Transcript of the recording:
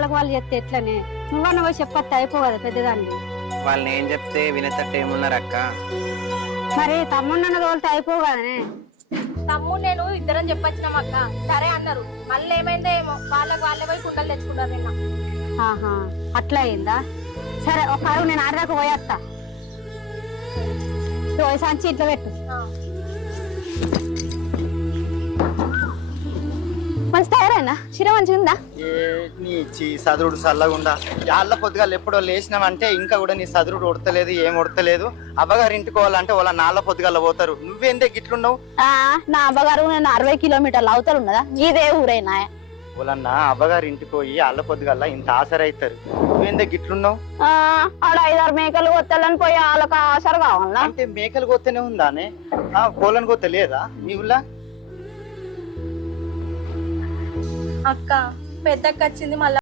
వాళ్ళకి వాళ్ళు చెప్తే ఎట్లనే నువ్వన్న పోయి చెప్పత్తే అయిపో కదా పెద్దదాన్ని. వాళ్ళని ఏం చెప్తే వినేటట్టు ఏమున్నారు అక్క? మరి తమ్మున్న తోలితే అయిపో కదనే. తమ్ముడు నేను ఇద్దరం చెప్పొచ్చినాం అక్క, సరే అన్నారు. మళ్ళీ ఏమైందో ఏమో, వాళ్ళే పోయి కుండలు తెచ్చుకుంటారు నిన్న. ఆహా అట్లా అయిందా? సరే ఒక అడుగు నేను ఆడదాకా పోయేస్తా. సంచి ఇట్లా పెట్టు. మంచి తయారైనా చీర మంచిగా ఉందా? నీ చదురుడు చల్లగుండా యాళ్ళ పొద్దుగాలు ఎప్పుడో లేచినామంటే ఇంకా కూడా నీ చదురుడు ఉడతలేదు, ఏం ఉడతలేదు. అవ్వగారు ఇంటికోవాలంటే వాళ్ళ నాళ్ళ పొద్దుగాల పోతారు. నువ్వేందే గిట్లున్నావు? నా అవ్వగారు నేను 60 కిలోమీటర్లు అవతల ఉన్నదా, ఇదే ఊరైనా. వాళ్ళన్న అవ్వగారు ఇంటికి పోయి వాళ్ళ పొద్దుగల్లా ఇంత ఆసరైతారు. నువ్వేందే గిట్లున్నావు? ఆడ 5-6 మేకలు కొత్తాలని పోయి వాళ్ళకి ఆసరు కావాలా? అంటే మేకలు కొత్తనే ఉందానే, కోళ్ళని కొత్త లేదా మీ ఊళ్ళ? అక్క పెద్దక్క వచ్చింది, మళ్ళీ